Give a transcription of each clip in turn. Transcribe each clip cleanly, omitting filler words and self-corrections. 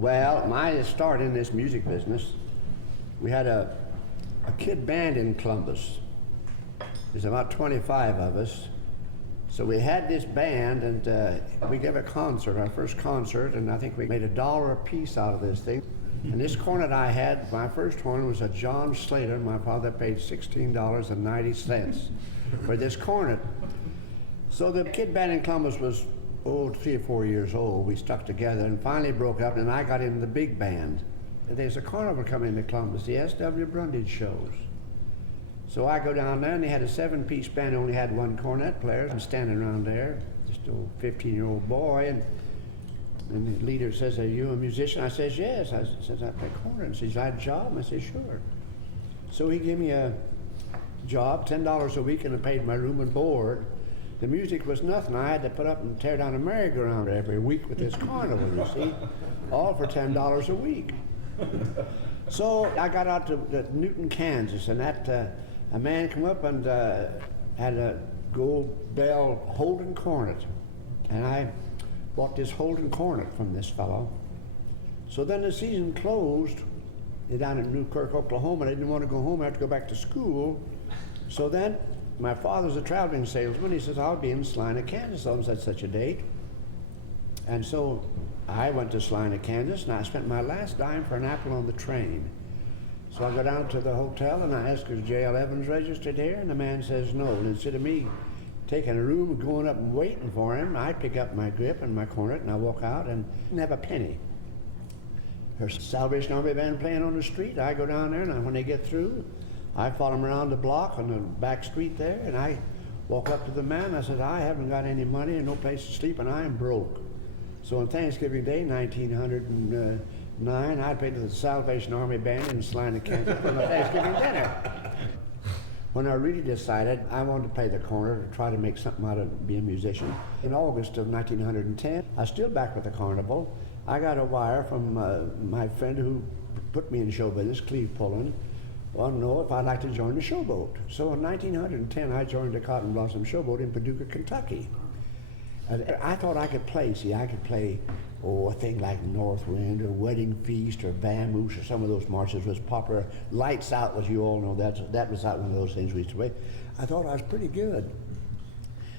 Well, my start in this music business, we had a kid band in Columbus. There's about 25 of us. So we had this band, and we gave a concert, our first concert, and I think we made $1 a piece out of this thing. And this cornet I had, my first horn was a John Slater. My father paid $16.90 for this cornet. So the kid band in Columbus was 3 or 4 years old. We stuck together and finally broke up, and I got in the big band. And there's a carnival coming to Columbus, the S.W. Brundage shows. So I go down there, and they had a 7-piece band, only had one cornet player. I'm standing around there, just an old 15-year-old boy, and the leader says, "Are you a musician?" I says, "Yes." I says, "I play cornet." He says, "I had a job?" I said, "Sure." So he gave me a job, $10 a week, and I paid my room and board. The music was nothing. I had to put up and tear down a merry-go-round every week with this carnival, you see, all for $10 a week. So I got out to Newton, Kansas, and a man came up and had a gold bell Holden cornet, and I bought this Holden cornet from this fellow. So then the season closed down in Newkirk, Oklahoma. I didn't want to go home. I had to go back to school. So then my father's a traveling salesman. He says, "I'll be in Salina, Kansas on such a date." And so I went to Salina, Kansas, and I spent my last dime for an apple on the train. So I go down to the hotel and I ask, "Is J.L. Evans registered here?" And the man says no. And instead of me taking a room and going up and waiting for him, I pick up my grip and my cornet and I walk out and didn't have a penny. There's Salvation Army band playing on the street. I go down there, and when they get through, I follow them around the block on the back street there, and I walk up to the man. I said, "I haven't got any money and no place to sleep, and I am broke." So on Thanksgiving Day, 1909, I paid to the Salvation Army band in Salina, Kansas for my Thanksgiving dinner. When I really decided I wanted to play the cornet or try to make something out of being a musician, in August of 1910, I was still back with the carnival. I got a wire from my friend who put me in show business, Cleve Pullen, wanted to know if I'd like to join the showboat. So in 1910, I joined the Cotton Blossom Showboat in Paducah, Kentucky. I thought I could play. See, I could play, a thing like North Wind or Wedding Feast or Vamoose or some of those marches was popular. Lights Out, as you all know, that was out one of those things we used to play. I thought I was pretty good.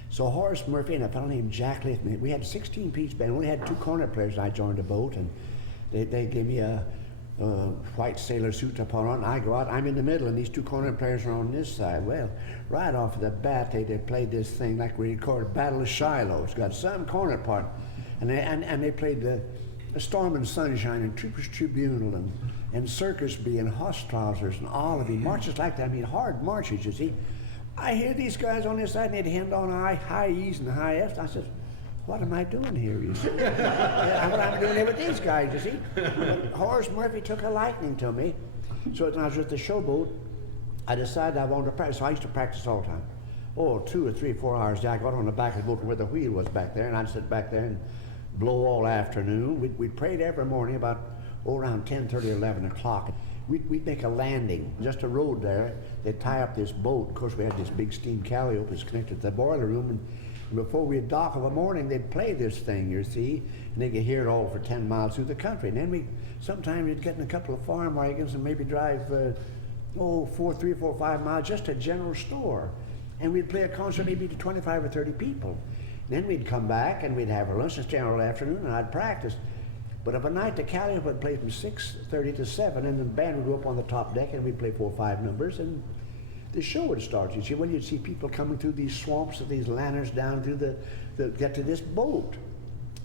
So Horace Murphy and a fellow named Jack Lithman, we had a 16-piece band. We only had 2 cornet players, and I joined the boat, and they gave me a white sailor suit to put on, and I go out, I'm in the middle, and these 2 cornet players are on this side. Well, right off the bat, they played this thing like we recorded Battle of Shiloh. It's got some cornet part, and they played the Storm and Sunshine and Trooper's Tribunal and Circus Bee and Hoss Trousers and all of these marches like that. I mean, hard marches, you see. I hear these guys on this side, and they'd hand on high E's and high F's. I said, "What am I doing here, you see?" What I'm doing here with these guys, you see. But Horace Murphy took a liking to me. So when I was with the showboat, I decided I wanted to practice. So I used to practice all the time. 2 or 3 or 4 hours. I got on the back of the boat where the wheel was back there, and I'd sit back there and blow all afternoon. We'd prayed every morning about around 10:30, 11 o'clock. We'd make a landing, just a road there. They'd tie up this boat. Of course, we had this big steam calliope that's connected to the boiler room, and before we'd dock of a morning, they'd play this thing, you see, and they could hear it all for 10 miles through the country. And then sometimes we'd get in a couple of farm wagons and maybe drive 3 or 4 or 5 miles just to a general store. And we'd play a concert maybe to 25 or 30 people. And then we'd come back and we'd have our lunch and stay all afternoon, and I'd practice. But of a night, the calliope would play from 6:30 to 7, and the band would go up on the top deck, and we'd play 4 or 5 numbers, and the show would start. You see, when you'd see people coming through these swamps with these lanterns down through get to this boat.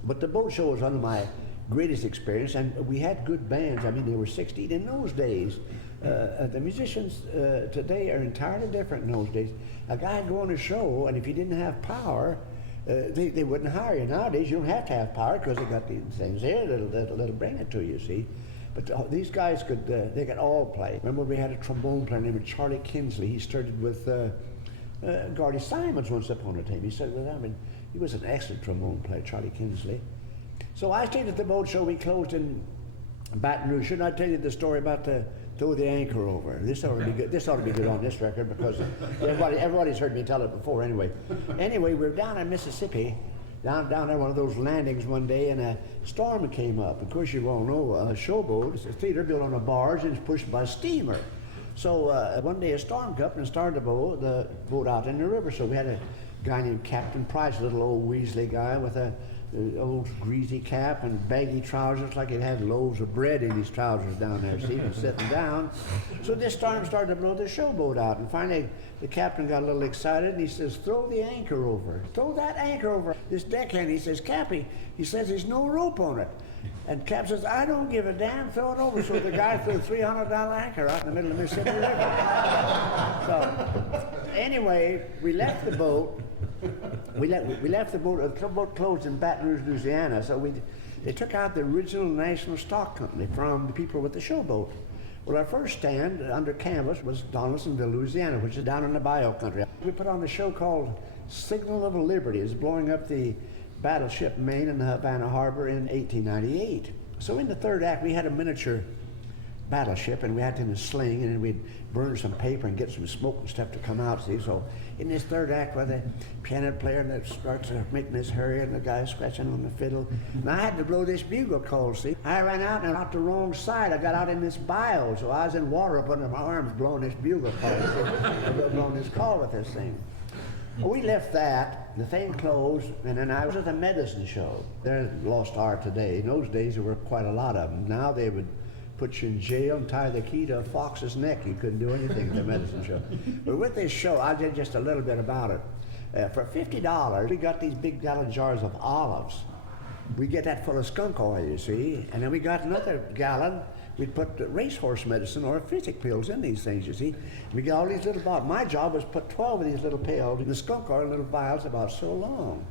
But the boat show was one of my greatest experience, and we had good bands. I mean, there were 16 in those days. The musicians today are entirely different in those days. A guy would go on a show, and if he didn't have power, they wouldn't hire you. Nowadays, you don't have to have power because they got these things here that'll bring it to you, see. But these guys they could all play. Remember, we had a trombone player named Charlie Kinsley. He started with Gardy Simons once upon a time. He said, he was an excellent trombone player, Charlie Kinsley. So I stayed at the boat show. We closed in Baton Rouge. Shouldn't I tell you the story about throw the anchor over? This ought to be good. This ought to be good on this record because everybody's heard me tell it before. Anyway, we were down in Mississippi, down there one of those landings one day, and a storm came up. Of course, you all know a showboat. It's a theater built on a barge and it's pushed by a steamer. So one day a storm came up and started the boat out in the river. So we had a guy named Captain Price, a little old Weasley guy with a old greasy cap and baggy trousers, like he had loaves of bread in his trousers down there, see, and sitting down. So this storm started to blow the showboat out, and finally the captain got a little excited, and he says, throw the anchor over. Throw that anchor over this deckhand. He says, Cappy, he says, there's no rope on it. And Cap says, I don't give a damn, throw it over. So the guy threw a $300 anchor out in the middle of the Mississippi River. So anyway, we left the boat. We left the boat. The boat closed in Baton Rouge, Louisiana. So they took out the original National Stock Company from the people with the showboat. Well, our first stand under canvas was Donaldsonville, Louisiana, which is down in the bayou country. We put on a show called Signal of Liberty. It's blowing up the battleship Maine in the Havana Harbor in 1898. So in the third act, we had a miniature battleship, and we had it in a sling, and then we'd burn some paper and get some smoke and stuff to come out, see. So in this third act, where the piano player that starts making this hurry, and the guy scratching on the fiddle, and I had to blow this bugle call, see. I ran out and out the wrong side. I got out in this bayou, so I was in water up under my arms blowing this bugle call, see. Blowing this call with this thing. Well, we left that, the thing closed, and then I was at the medicine show. They're lost art today. In those days, there were quite a lot of them. Now they would put you in jail and tie the key to a fox's neck. You couldn't do anything at the medicine show. But with this show, I did just a little bit about it. For $50, we got these big gallon jars of olives. We get that full of skunk oil, you see, and then we got another gallon. We'd put racehorse medicine or physic pills in these things, you see. We got all these little bottles. My job was to put 12 of these little pills in the skunk oil in little vials about so long.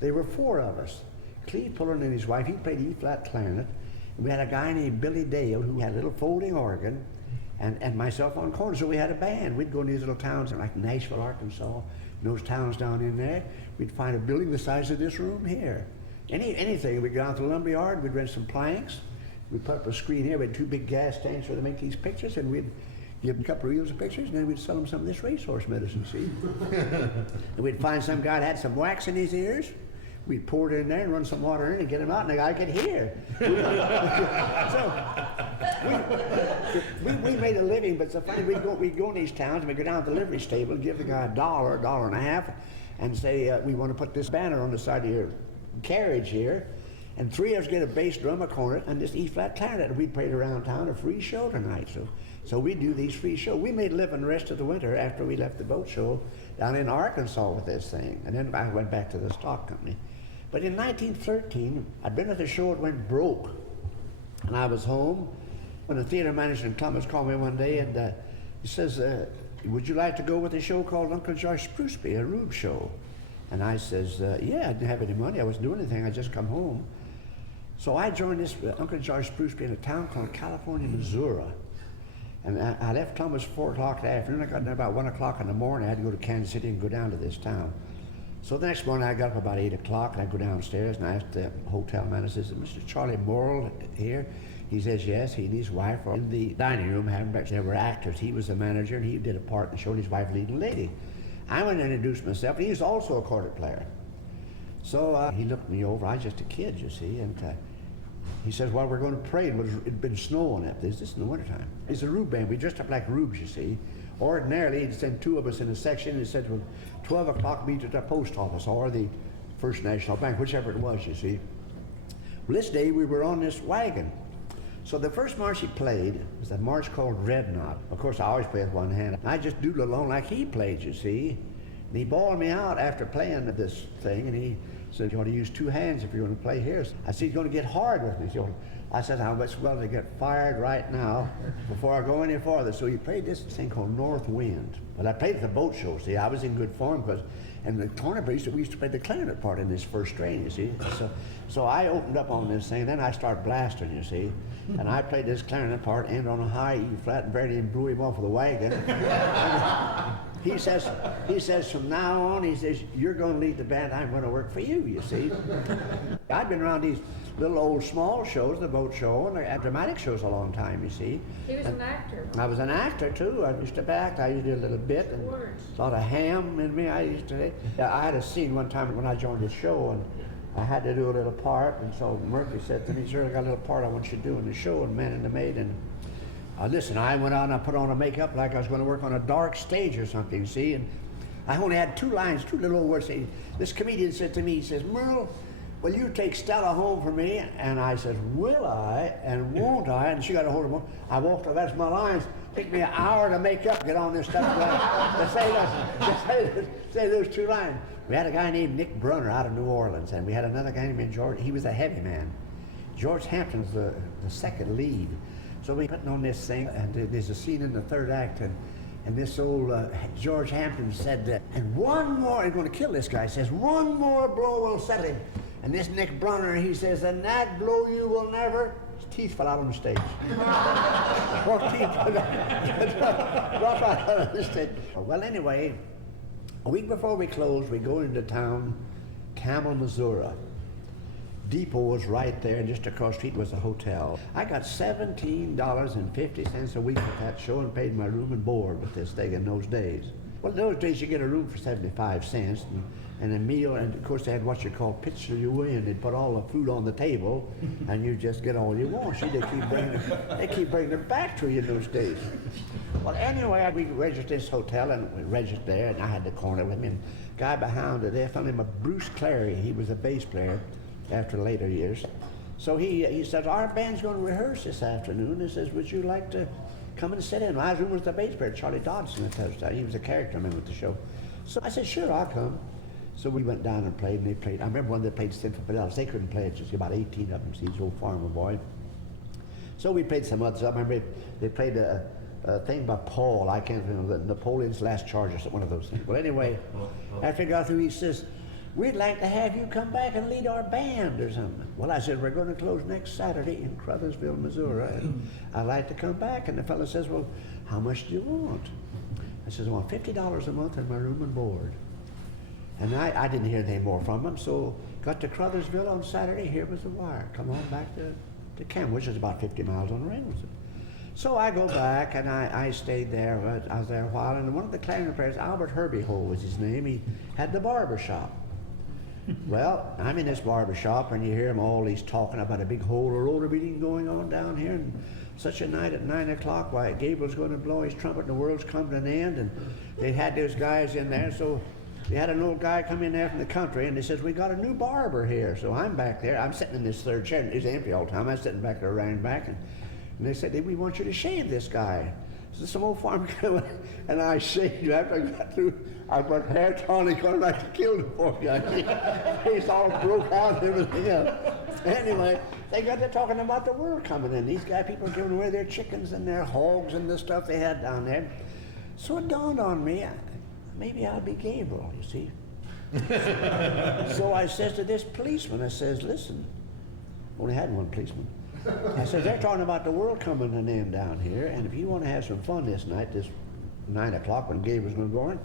There were 4 of us. Cleve Pullen and his wife, he played E-flat clarinet. And we had a guy named Billy Dale who had a little folding organ, and myself on corner. So we had a band. We'd go in these little towns like Nashville, Arkansas, those towns down in there. We'd find a building the size of this room here. Anything. We'd go down to the lumberyard, we'd rent some planks. We'd put up a screen here. We had 2 big gas tanks where they make these pictures, and we'd give them a couple of reels of pictures, and then we'd sell them some of this racehorse medicine, see? And we'd find some guy that had some wax in his ears. We'd pour it in there and run some water in and get him out, and the guy could hear. So we made a living, but it's so funny. We'd go in these towns, and we'd go down to the livery stable and give the guy $1, $1.50, and say, we want to put this banner on the side of your carriage here. And 3 of us get a bass drum, a cornet, and this E-flat clarinet. And we'd play it around town, a free show tonight. So we do these free shows. We made a living the rest of the winter after we left the boat show down in Arkansas with this thing. And then I went back to the stock company. But in 1913, I'd been at the show, it went broke. And I was home when the theater manager in Columbus called me one day, and he says, would you like to go with a show called Uncle George Spruceby, a rube show? And I says, yeah, I didn't have any money. I wasn't doing anything. I just come home. So I joined this Uncle George Spruceby in a town called California, Missouri. And I left Columbus 4 o'clock in the afternoon. I got there about 1 o'clock in the morning. I had to go to Kansas City and go down to this town. So the next morning I got up about 8 o'clock, and I go downstairs and I asked the hotel manager, is Mr. Charlie Merle here? He says yes. He and his wife were in the dining room having breakfast. They were actors. He was the manager, and he did a part in the show, and his wife leading lady. I went and introduced myself. He was also a cornet player. So he looked me over. I was just a kid, you see, and he says, well, we're going to pray. And it'd been snowing up. This is in the wintertime. It's a rube band. We dressed up like rubes, you see. Ordinarily, he'd send 2 of us in a section, and he said, well, 12 o'clock meet at the post office or the First National Bank, whichever it was, you see. Well, this day we were on this wagon. So the first march he played was a march called Red Knot. Of course, I always play with one hand. I just doodle along like he played, you see. And he bawled me out after playing this thing, and he said, you ought to use 2 hands if you're going to play here. I said, he's going to get hard with me. So I said, how much well to get fired right now before I go any farther. So he played this thing called North Wind. Well, I played at the boat show, see. I was in good form because, and the cornet we used to play the clarinet part in this first strain, you see. So I opened up on this thing, then I started blasting, you see. And I played this clarinet part, ended on a high E-flat, and barely even blew him off of the wagon. He says, from now on, he says, you're going to lead the band, I'm going to work for you, you see. I've been around these little old small shows, the boat show, and the dramatic shows a long time, you see. He was an actor. I was an actor too. I used to act. I used to do a little bit. And a lot of ham in me. I used to. I had a scene one time when I joined the show, and I had to do a little part. And so Murphy said to me, "Sir, I got a little part I want you to do in the show, and Man in the Maid." And listen, I went out and I put on a makeup like I was going to work on a dark stage or something. See, and I only had two lines, two little old words. This comedian said to me, he says, "Merle, will you take Stella home for me?" And I says, "Will I and won't I?" And she got a hold of me. I walked her, that's my lines. Took me an hour to make up, get on this stuff to say those two lines. We had a guy named Nick Brunner out of New Orleans, and we had another guy named George. He was a heavy man. George Hampton's the second lead. So we putting on this thing, and there's a scene in the third act, and this old George Hampton said that, and one more, he's going to kill this guy, says, "One more blow will settle him." And this Nick Brunner, he says, "And that blow you will never," his teeth fell out on the stage. Four teeth dropped out on the stage. Well, anyway, a week before we closed, we go into town, Camel, Missouri. Depot was right there, and just across the street was a hotel. I got $17.50 a week for that show and paid my room and board with this thing in those days. Well, in those days you get a room for 75 cents and a meal, and of course they had what you call picture you in. They'd put all the food on the table, and you just get all you want. See, they keep bringing it back to you in those days. Well, anyway, we registered this hotel, and we registered there, and I had the corner with me. And the guy behind it there, a fellow named Bruce Clary, he was a bass player after later years. So he said, "Our band's going to rehearse this afternoon." He says, "Would you like to come and sit in?" My room was the bass player, Charlie Dodson, at that time. He was a character man with the show. So I said, "Sure, I'll come." So we went down and played, and they played. I remember when they played Sinful Fidelis. They couldn't play it, just about 18 of them, see, this old farmer boy. So we played some others. I remember they played a thing by Paul. I can't remember, Napoleon's Last Charge or one of those things. Well, anyway, after he got through, he says, "We'd like to have you come back and lead our band or something." Well, I said, "We're going to close next Saturday in Crothersville, Missouri, and I'd like to come back." And the fellow says, "Well, how much do you want?" I says, "I want $50 a month in my room and board." And I didn't hear anything more from him, so got to Crothersville on Saturday. Here was the wire. Come on back to Cam, which is about 50 miles on the railroad. So I go back, and I stayed there. I was there a while, and one of the clarinet players, Albert Herbie-Hole was his name, he had the barber shop. Well, I'm in this barber shop, and you hear him always talking about a big whole roller meeting going on down here, and such a night at 9 o'clock, why, Gabriel's going to blow his trumpet, and the world's come to an end, and they had those guys in there, so they had an old guy come in there from the country, and they says, "We got a new barber here." So I'm back there, I'm sitting in this third chair, it's empty all the time, I'm sitting back there around back, and they said, "We want you to shave this guy." So some old farmer came in, and I shaved. After I got through, I put hair tonic on, like to kill the poor guy. He's all broke out and everything else. Anyway, they got to talking about the world coming in. These people are giving away their chickens and their hogs and the stuff they had down there. So it dawned on me, maybe I'll be Gabriel, you see. So I says to this policeman, I says, "Listen," only had one policeman. I said, "They're talking about the world coming to an end down here, and if you want to have some fun this night, this 9 o'clock when Gabriel's going to go in,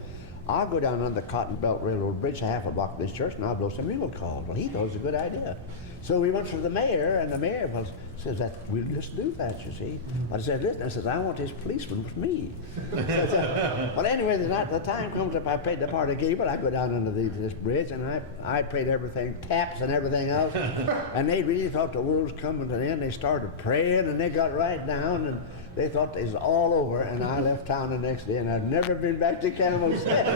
I'll go down under the Cotton Belt Railroad Bridge, a half a block from this church, and I'll blow some bugle calls." Well, he thought it was a good idea. So we went to the mayor, and the mayor says that we'll just do that, you see. I said, "Listen," I says, "I want this policeman with me." Well, anyway, the time comes if I played the part of Gabriel, I go down under this bridge, and I played everything, taps and everything else, and they really thought the world's coming to an end. They started praying, and they got right down, and they thought it was all over, and I left town the next day, and I've never been back to Camel since.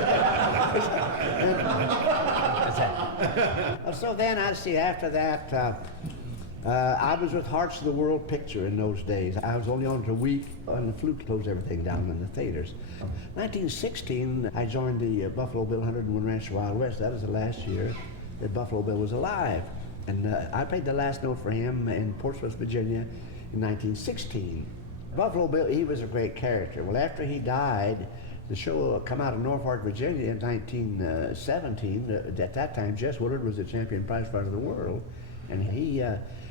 So then I see after that, I was with Hearts of the World Picture in those days. I was only on it a week, and the flu closed everything down in the theaters. 1916, I joined the Buffalo Bill 101 Ranch Wild West. That was the last year that Buffalo Bill was alive. And I played the last note for him in Portsmouth, Virginia in 1916. Buffalo Bill, he was a great character. Well, after he died, the show come out of Norfolk, Virginia in 1917. At that time, Jess Willard was the champion prize fighter of the world, and he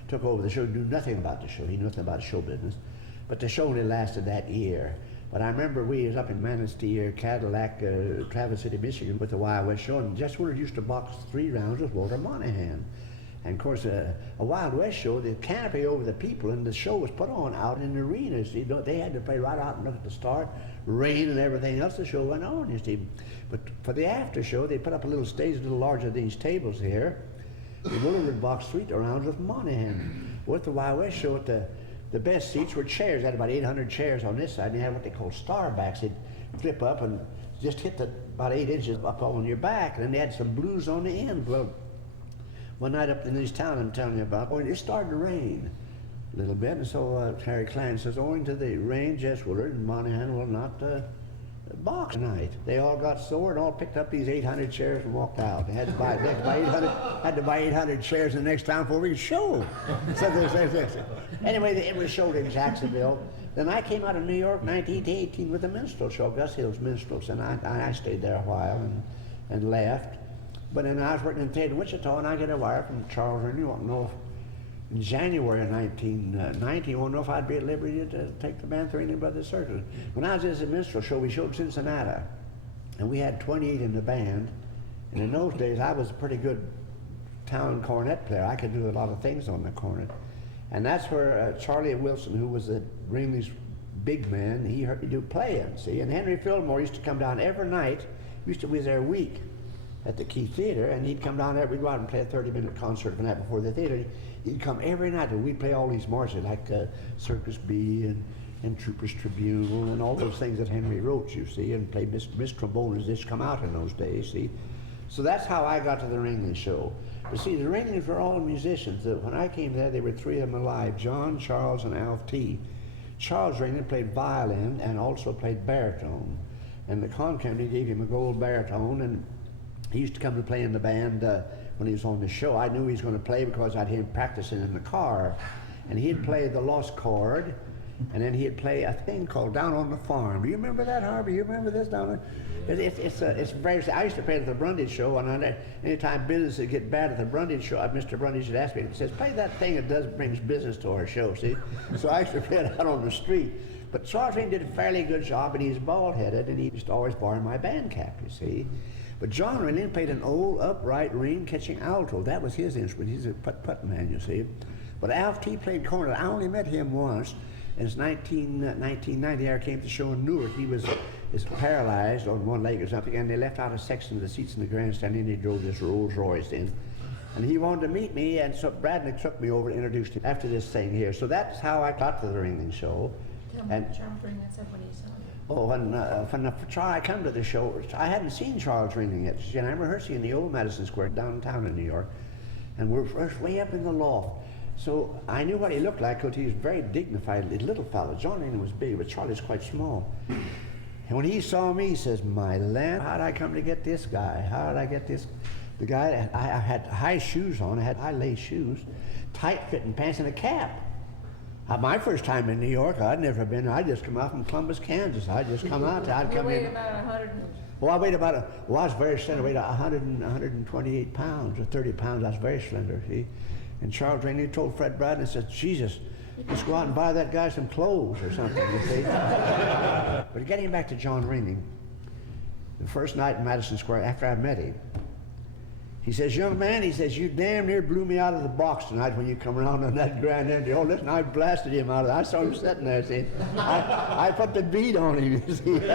took over the show, knew nothing about the show. He knew nothing about show business. But the show only lasted that year. But I remember we was up in Manistee, Cadillac, Traverse City, Michigan with the Wild West show, and Jess Willard used to box 3 rounds with Walter Monahan. And of course, a Wild West show, the canopy over the people, and the show was put on out in the arenas. You know, they had to play right out and look at the start, rain and everything else. The show went on, you see. But for the after show, they put up a little stage, a little larger than these tables here. The Willard box suite around with Monahan. With the Wild West show, the best seats were chairs. They had about 800 chairs on this side, and you had what they call starbacks. They'd flip up and just hit about 8 inches up on your back, and then they had some blues on the end. Well, one night up in this town I'm telling you about, it started to rain a little bit, and so Harry Klein says, owing to the rain, Jess Willard and Monahan will not box tonight. They all got sore and all picked up these 800 chairs and walked out. They had to buy 800 chairs in the next town before we could show. Anyway, it was showed in Jacksonville. Then I came out of New York 1918 with a minstrel show, Gus Hill's Minstrels, and I stayed there a while and left. But then I was working in theater in Wichita, and I get a wire from Charles Ringlings. Want to know if in January of 1990, want to know if I'd be at liberty to take the band to Ringlings Brothers Circus. When I was at the minstrel show, we showed Cincinnati, and we had 28 in the band. And in those days, I was a pretty good town cornet player. I could do a lot of things on the cornet. And that's where Charlie Wilson, who was the Ringlings' big man, he heard me do playing, see. And Henry Fillmore used to come down every night. He was there a week at the Key Theater, and he'd come down there. We'd go out and play a 30-minute concert the night before the theater. He'd come every night, and we'd play all these marches, like Circus B and Troopers Tribune, and all those things that Henry wrote, you see, and play Miss Trombone as this come out in those days, see. So that's how I got to the Ringlings show. But see, the Ringlings were all musicians. When I came there, there were 3 of them alive, John, Charles, and Alf T. Charles Ringlings played violin and also played baritone. And the con company gave him a gold baritone, and he used to come to play in the band when he was on the show. I knew he was going to play because I'd hear him practicing in the car. And he'd play the Lost Chord, and then he'd play a thing called Down on the Farm. Do you remember that, Harvey? You remember this down there? It's very. I used to play at the Brundage show, and anytime business would get bad at the Brundage show, Mr. Brundage would ask me, he says, play that thing that brings business to our show, see? So I used to play it out on the street. But Charles Ringlings did a fairly good job, and he's bald-headed, and he used to always borrow my band cap, you see. But John Ringlings played an old upright ring-catching alto. That was his instrument. He's a putt-putt man, you see. But Alf T played cornet. I only met him once. And it's 1990, I came to show in Newark. He was paralyzed on one leg or something, and they left out a section of the seats in the grandstand, and he drove this Rolls Royce in. And he wanted to meet me, and so Bradley took me over and introduced him after this thing here. So that's how I got to the Ringlings show. Tell me, Charles Ringlings said when he saw you. Oh, when I come to the show, I hadn't seen Charles Ringlings yet. See, and I'm rehearsing in the old Madison Square downtown in New York, and we're way up in the loft. So I knew what he looked like because he was very dignified, little fellow. John Ringlings was big, but Charlie's quite small. And when he saw me, he says, my land, how did I come to get this guy? How did I get this? The guy, I had high shoes on, I had high lace shoes, tight-fitting pants, and a cap. My first time in New York, I'd never been, I'd just come out from Columbus, Kansas. I'd just come out, I'd come in. You weighed about 100. Well, I was very slender, I weighed 128 pounds or 30 pounds. I was very slender, see. And Charles Ringlings told Fred Bradley, said, Jesus, just go out and buy that guy some clothes or something, you see. But getting back to John Ringlings, the first night in Madison Square, after I met him, he says, young man, he says, you damn near blew me out of the box tonight when you come around on that grand entry. Oh, listen, I blasted him out of it. I saw him sitting there, see. I put the beat on him, you see.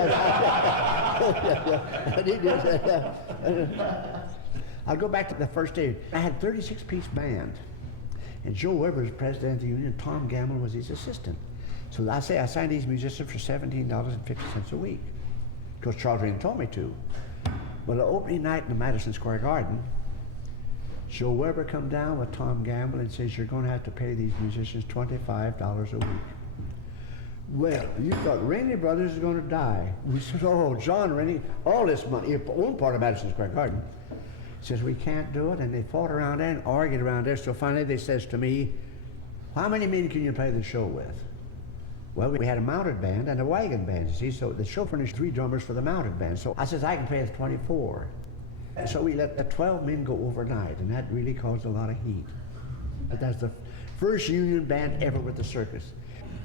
I'll go back to the first day. I had a 36-piece band. And Joe Weber was president of the union. Tom Gamble was his assistant. So I signed these musicians for $17.50 a week, because Charles Ringlings told me to. Well, the opening night in the Madison Square Garden, Joe Weber come down with Tom Gamble and says, you're going to have to pay these musicians $25 a week. Well, you thought Ringlings Brothers is going to die. We said, oh, John Ringlings, all this money, one part of Madison Square Garden. Says, we can't do it, and they fought around there and argued around there, so finally they says to me, how many men can you play the show with? Well, we had a mounted band and a wagon band, you see, so the show furnished 3 drummers for the mounted band, so I says, I can play with 24. So we let the 12 men go overnight, and that really caused a lot of heat. That's the first union band ever with the Circus.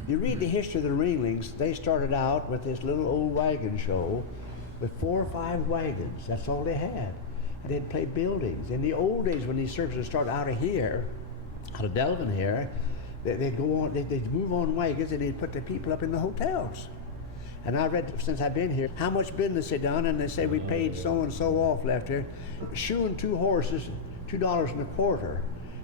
You read the history of the Ringlings, they started out with this little old wagon show with 4 or 5 wagons, that's all they had. and they'd play buildings. In the old days, when these circuses started out of here, out of Delvin here, they'd go on, they'd move on wagons and they'd put the people up in the hotels. And I read, since I've been here, how much business they done, and they say we paid so-and-so off left here, shoeing 2 horses, $2.25,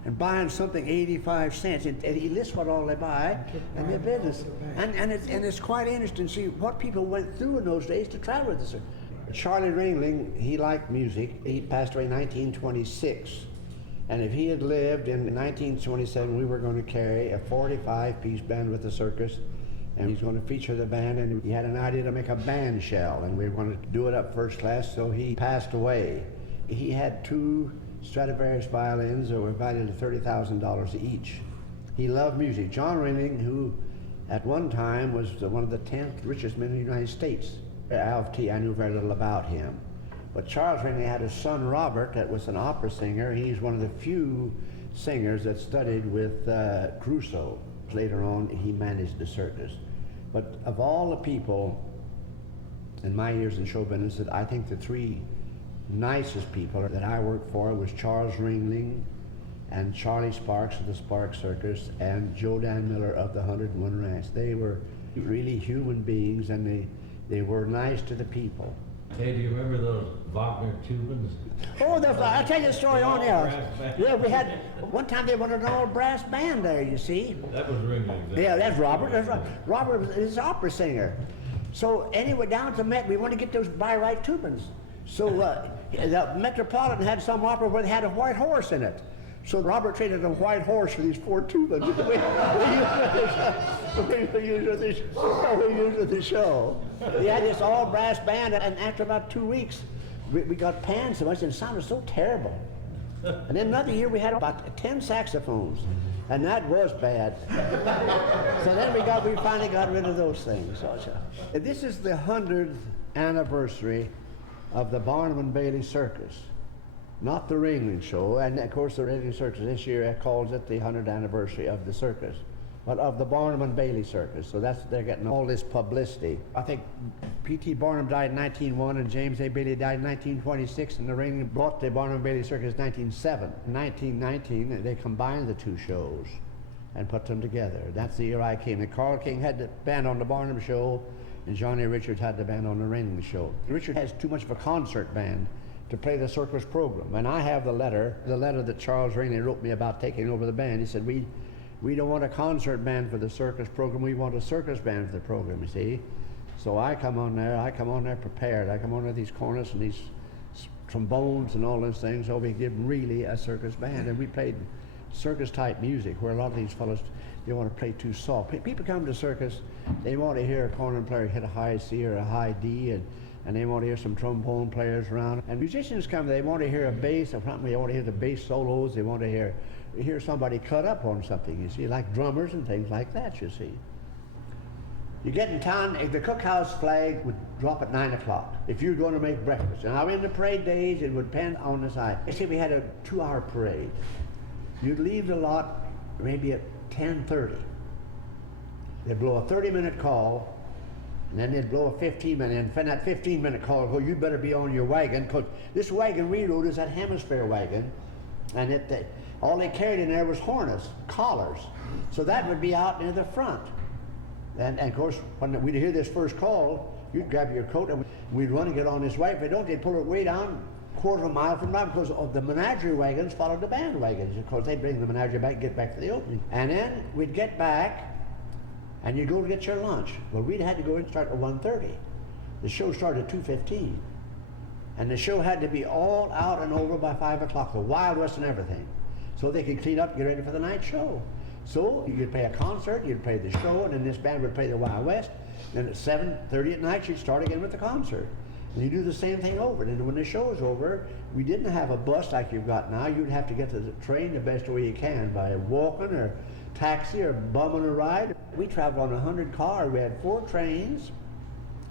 and buying something 85 cents, and he lists what all they buy, and their business. And it's quite interesting to see what people went through in those days to travel with the circus. Charlie Ringling, he liked music. He passed away in 1926. And if he had lived in 1927, we were going to carry a 45-piece band with the circus, and he's going to feature the band, and he had an idea to make a band shell, and we were going to do it up first class, so he passed away. He had 2 Stradivarius violins that were valued at $30,000 each. He loved music. John Ringling, who at one time was one of the 10th richest men in the United States. Alf T, I knew very little about him. But Charles Ringling had a son, Robert, that was an opera singer. He's one of the few singers that studied with Crusoe. Later on, he managed the circus. But of all the people in my years in show business, I think the 3 nicest people that I worked for was Charles Ringling and Charlie Sparks of the Sparks Circus and Joe Dan Miller of the 101 Ranch. They were really human beings, and they were nice to the people. Hey, do you remember those Wagner tubans? Oh, I'll tell you a story on there. Yeah, we had, one time they wanted an all-brass band there, you see. That was Ringlings. Yeah, that's Robert. Robert is an opera singer. So anyway, down at the Met, we wanted to get those Bayreuth tubans. So the Metropolitan had some opera where they had a white horse in it. So Robert traded a white horse for these 4 tubans. we used with the show. We had this all-brass band, and after about 2 weeks, we got panned so much, and it sounded so terrible. And then another year, we had about 10 saxophones, and that was bad. So then we finally got rid of those things. This is the 100th anniversary of the Barnum and Bailey Circus. Not the Ringling Show, and of course the Ringling Circus this year calls it the 100th anniversary of the circus, but of the Barnum and Bailey Circus. So they're getting all this publicity. I think P.T. Barnum died in 1901 and James A. Bailey died in 1926, and the Ringling brought the Barnum and Bailey Circus in 1907. In 1919, they combined the 2 shows and put them together. That's the year I came. And Carl King had the band on the Barnum Show, and Johnny Richards had the band on the Ringling Show. Richard has too much of a concert band to play the circus program. And I have the letter that Charles Ringling wrote me about taking over the band. He said, we don't want a concert band for the circus program, we want a circus band for the program, you see. So I come on there prepared. I come on with these cornets and these trombones and all those things, so we give really a circus band. And we played circus type music, where a lot of these fellows, they want to play too soft. People come to circus, they want to hear a cornet player hit a high C or a high D, and they want to hear some trombone players around. And musicians come, they want to hear a bass, or something, they want to hear the bass solos, they want to hear somebody cut up on something, you see, like drummers and things like that, you see. You get in town, the cookhouse flag would drop at 9 o'clock if you're going to make breakfast. Now in the parade days, it would depend on the side. Say we had a 2-hour parade. You'd leave the lot maybe at 10:30. They'd blow a 30-minute call, and then they'd blow a 15-minute, and from that 15-minute call, go, you better be on your wagon, because this wagon we rode is that hemisphere wagon, and all they carried in there was harness, collars. So that would be out near the front. And of course, when we'd hear this first call, you'd grab your coat and we'd run and get on this wagon. If they don't, they'd pull it way down, quarter of a mile from around, because the menagerie wagons followed the band wagons. Of course, they'd bring the menagerie back and get back to the opening. And then we'd get back, and you'd go to get your lunch. Well, we'd had to go and start at 1:30. The show started at 2:15. And the show had to be all out and over by 5 o'clock, the Wild West and everything, so they could clean up and get ready for the night show. So you could play a concert, you'd play the show, and then this band would play the Wild West. Then at 7:30 at night, you'd start again with the concert. And you do the same thing over. And when the show is over, we didn't have a bus like you've got now. You'd have to get to the train the best way you can, by walking or taxi or bumming a ride. We traveled on 100 cars. We had 4 trains,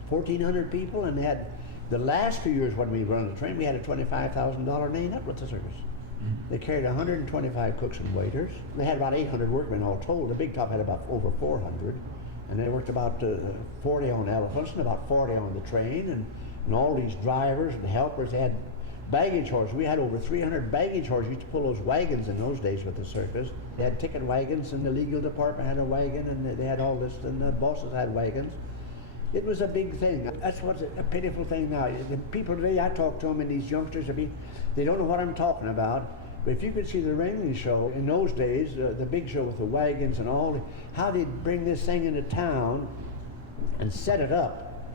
1,400 people, and they had, the last few years when we run the train, we had a $25,000 name up with the circus. They carried 125 cooks and waiters. They had about 800 workmen all told. The big top had about over 400. And they worked about 40 on elephants and about 40 on the train. And all these drivers and helpers, they had baggage horses. We had over 300 baggage horses. We used to pull those wagons in those days with the circus. They had ticket wagons, and the legal department had a wagon, and they had all this, and the bosses had wagons. It was a big thing. That's what's a pitiful thing now. The people today, I talk to them, and these youngsters, they don't know what I'm talking about. But if you could see the Ringlings show in those days, the big show with the wagons and all, how they'd bring this thing into town and set it up.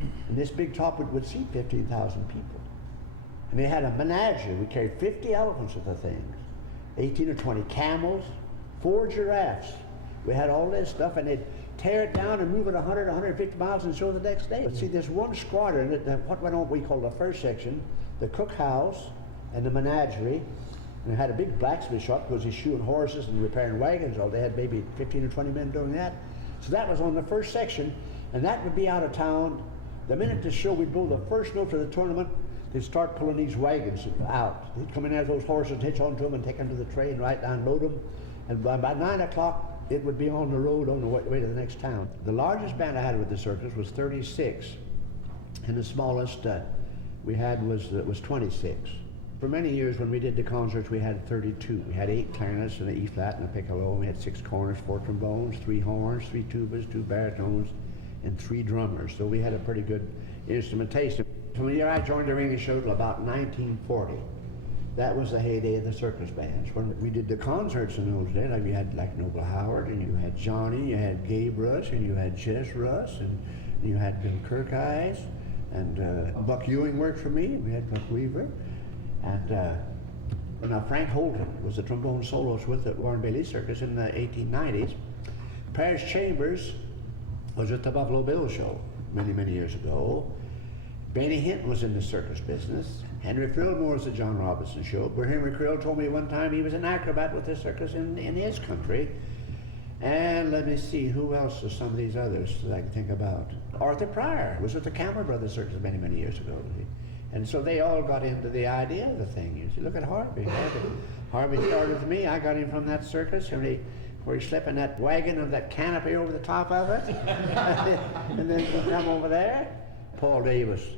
And this big top would seat 15,000 people. And they had a menagerie. We carried 50 elephants with the things, 18 or 20 camels, 4 giraffes. We had all this stuff, and they'd tear it down and move it 100, 150 miles and show the next day. But see, this one squadron, what went on, we call the first section, the cookhouse and the menagerie, and it had a big blacksmith shop because he's shoeing horses and repairing wagons. They had maybe 15 or 20 men doing that. So that was on the first section, and that would be out of town. The minute the show, we'd blow the first note for the tournament, they'd start pulling these wagons out. They'd come in as those horses, hitch onto them and take them to the train, right down, load them. And by about 9 o'clock, it would be on the road on the way to the next town. The largest band I had with the circus was 36, and the smallest we had was 26. For many years when we did the concerts, we had 32. We had 8 clarinets and an E-flat and a piccolo. We had 6 corners, 4 trombones, 3 horns, 3 tubas, 2 baritones, and 3 drummers. So we had a pretty good instrumentation. From the year I joined the Ringlings show till about 1940, that was the heyday of the circus bands. When we did the concerts in those days, you had like Noble Howard, and you had Johnny, you had Gabe Russ, and you had Jess Russ, and you had Bill Kirkeyes, and Buck Ewing worked for me. We had Buck Weaver, and now Frank Holden was the trombone soloist with the Warren Bailey Circus in the 1890s. Parrish Chambers was at the Buffalo Bill show many, many years ago. Benny Hinton was in the circus business. Henry Fillmore was the John Robinson show, where Henry Creel told me one time he was an acrobat with the circus in his country. And let me see, who else are some of these others that I can think about? Arthur Pryor was with the Campbell Brothers Circus many, many years ago. And so they all got into the idea of the thing. You see, look at Harvey. Harvey started with me. I got him from that circus, where he slept in that wagon of that canopy over the top of it. And then he'd come over there. Paul Davis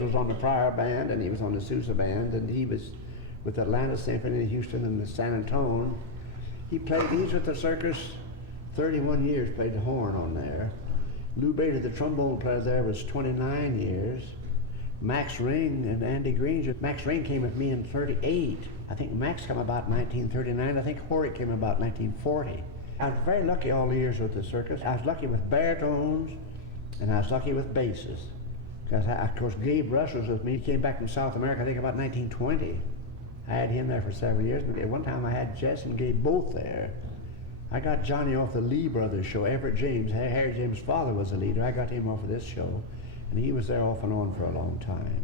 was on the Pryor band, and he was on the Sousa band, and he was with the Atlanta Symphony in Houston and the San Antonio. He's with the circus 31 years, played the horn on there. Lou Bader, the trombone player there, was 29 years. Max Ring and Andy Green. Max Ring came with me in 38. I think Max came about 1939. I think Horrick came about 1940. I was very lucky all the years with the circus. I was lucky with baritones, and I was lucky with basses. Because, of course, Gabe Russ was with me. He came back from South America, I think about 1920. I had him there for several years. And at one time I had Jess and Gabe both there. I got Johnny off the Lee Brothers show. Everett James, Harry James' father was the leader. I got him off of this show. And he was there off and on for a long time.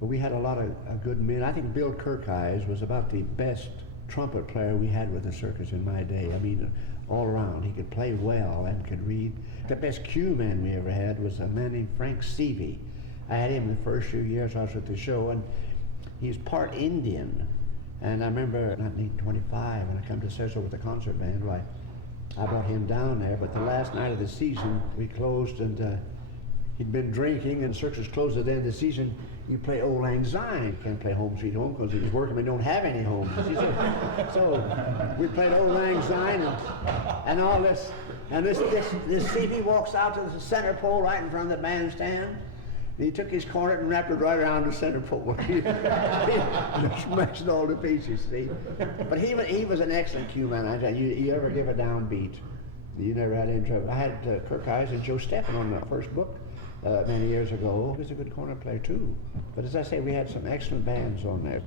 But we had a lot of good men. I think Bill Kirkeyes was about the best trumpet player we had with the circus in my day. I mean, all around. He could play well and could read. The best cue man we ever had was a man named Frank Seavey. I had him the first few years I was at the show, and he's part Indian. And I remember 1925 when I come to Cecil with the concert band, I brought him down there, but the last night of the season we closed, and he'd been drinking, and circus closed at the end of the season. You play Old Lang Syne. Can't play Home Sweet Home because he was working, we don't have any homes. So we played Old Lang Syne and all this. And this CB walks out to the center pole right in front of the bandstand. He took his cornet and wrapped it right around the center pole. He smashed it all to pieces, see. But he was an excellent cue man. I tell you, you ever give a downbeat, you never had any trouble. I had Kirkeyes and Joe Steffen on the first book many years ago. He was a good cornet player too. But as I say, we had some excellent bands on there.